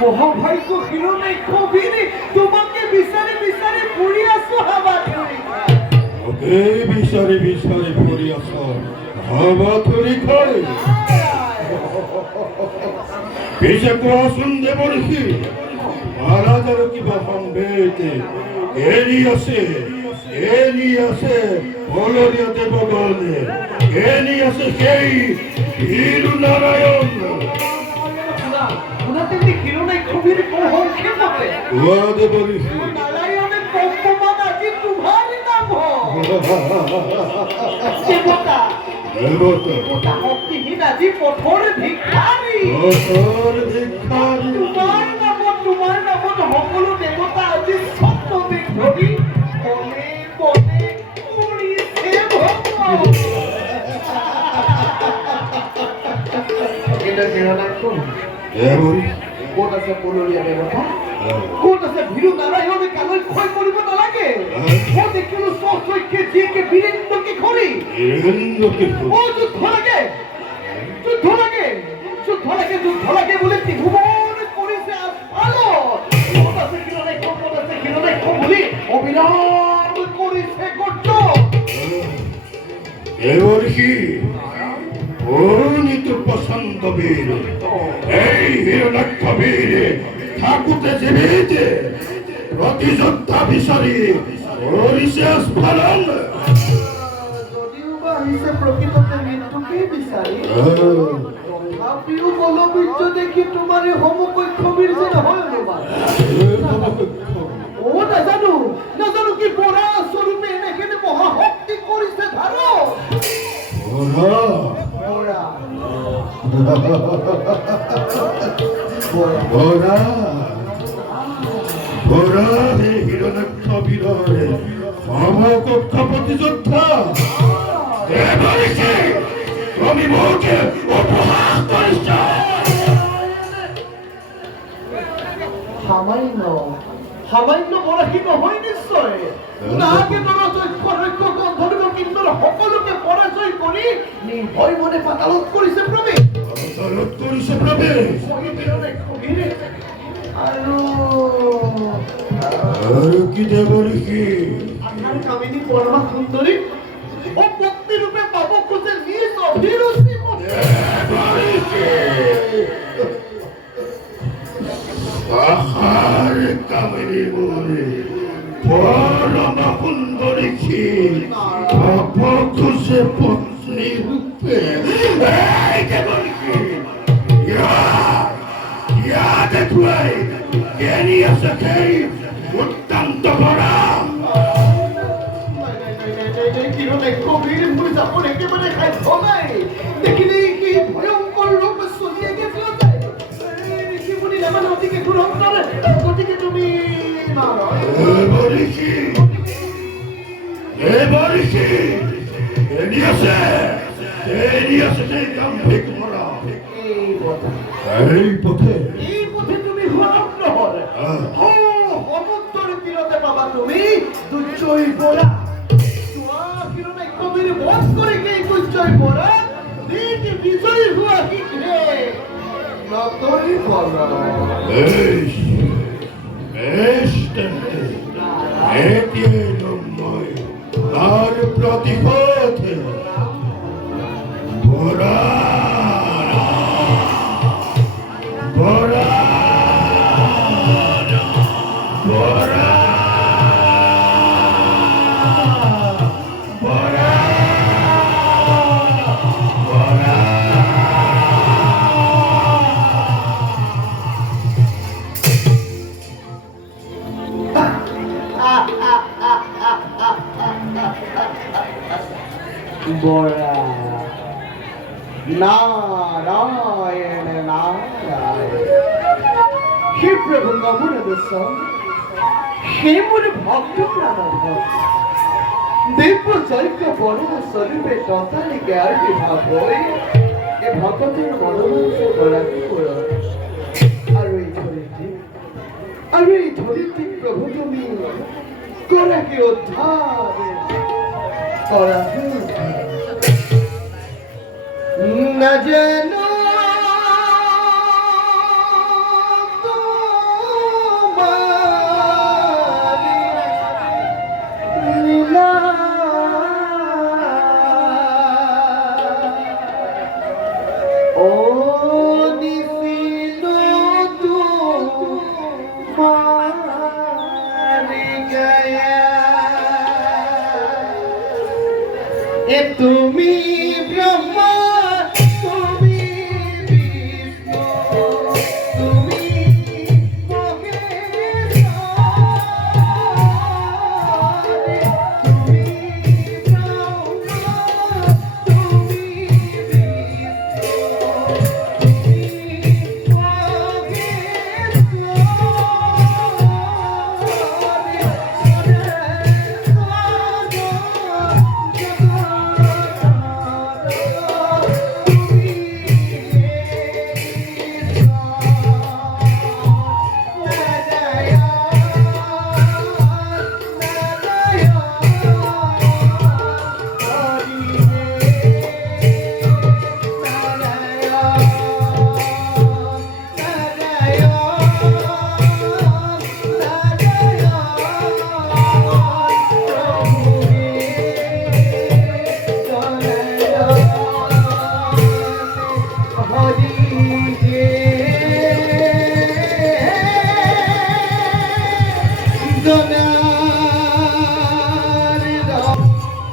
মহাভাগ্য হিরণে কবিরে তোমাকে বিচারে বিচারে পড়ি আসো হাবা ধরে ওকে বিচারে বিচারে পড়ি আসো হাবা ধরে খায় পিছে কোয়াসুন দেবরকি মহারাজার কি বাহন বেতে এলিয়াসে বলরিয়া দেবগণে এলিয়াসে সেই বীর নারায়ণ উনাতে হিরণে কবিরে কোহন খেতে ওয়াদে বলিছি নারায়ণের কম্পমান আজি তোমারই নাম দেবতা দেবতা ভক্তিহীন আজি কঠোর ভিক্ষারী তোমার নাম সকলো দেবতা আজি সত্য দেখি বলে বলে কৰিছে ভক্ত এটা হিরণে কোন ক'ত আছে পলৰীয়া দেৱতা ক'ত আছে ভীৰু নাৰায়ণে কালৈ ক্ষয় কৰিব নালাগে মই দেখিলো স্বচক্ষে যিকে বীৰেন্দ্ৰকে খৰি অ যুদ্ধ লাগে বুলি ত্ৰিভুৱন কৰিছে ক'ত আছে হিৰণ্য বুলি অবিৰাম কৰিছে গৰ্জ এবার কি অনিত পছন্দ বীর এই হিরণাক্ষ বীর ঠাকুতে জীবিতে প্রতিযোদ্ধা বিচারি করিছে স্ফলন যদিও বা আহিছে প্ৰকৃততে মৃত্যুকেই বিচাৰি তথাপিও বলবীৰ্য দেখি তোমাৰ এই সমকক্ষ বীৰ যে নহয় অনুমান ও নাজানো কি বৰা স্বৰূপে এনেখিনি মহাশক্তি কৰিছে ধাৰো বরা হে হিরণাক্ষ বীরে সমকক্ষ প্রতিযোদ্ধা এবারে তুমি মোকে উপহাস করিস সামান্য পৰাশী নহয় নিশ্চয় নাকে নৰচক্ষ গন্ধৰ্ব কিন্নৰ সকলোকে পৰাজয় কৰি নিৰ্ভয় মনে পাতালত কৰিছে প্ৰৱেশ আৰু কি দেৱৰী কি আধাৰ কামিনী পৰমা সুন্দৰী ও পত্নী ৰূপে পাব খোজে নিজ অভিৰুচি আহার কামিনী বলে পরমা সুন্দরী কি পাব খোজে পত্নী রূপে এই দেৱৰী কি দেখুৱাই কেনি আছে সেই অত্যন্ত বৰা কবিৰ মোৰ যাবৰ একেবাৰে সাধ্য নাই দেখিলে কি ভয়ংকৰ ৰূপ চলিয়ে গেছে ঋষিমুনি নামান অতিকে গ্ৰহণ কৰে গতিকে তুমি এনি আছে সেই গাম্ভীক মৰা এই পথে তুমি হৰণ নহ'লে সমুদ্ৰৰ তীৰতে পাবা তুমি দুৰ্জয় বৰা কবির বধ করে এই দুর্জয় বরা নিজে বিজয়ী হওয়া শিখে নতরি বলা তার প্রতিপথে বরা বরা বরা বরা নারায়ণ নারায়ণ হে প্রভু নমন দর্শন হে মোর ভক্ত প্রাণধ দিব্য চৈক্য বরণ স্বরূপে তথালি জ্ঞাতি ভাব হয়ে এ ভকতের মনোমাংসের গলাকে পুরো আর এই ধরিত্রী প্রভু তুমি করাকে উদ্ধার করাকে না যেন তুমি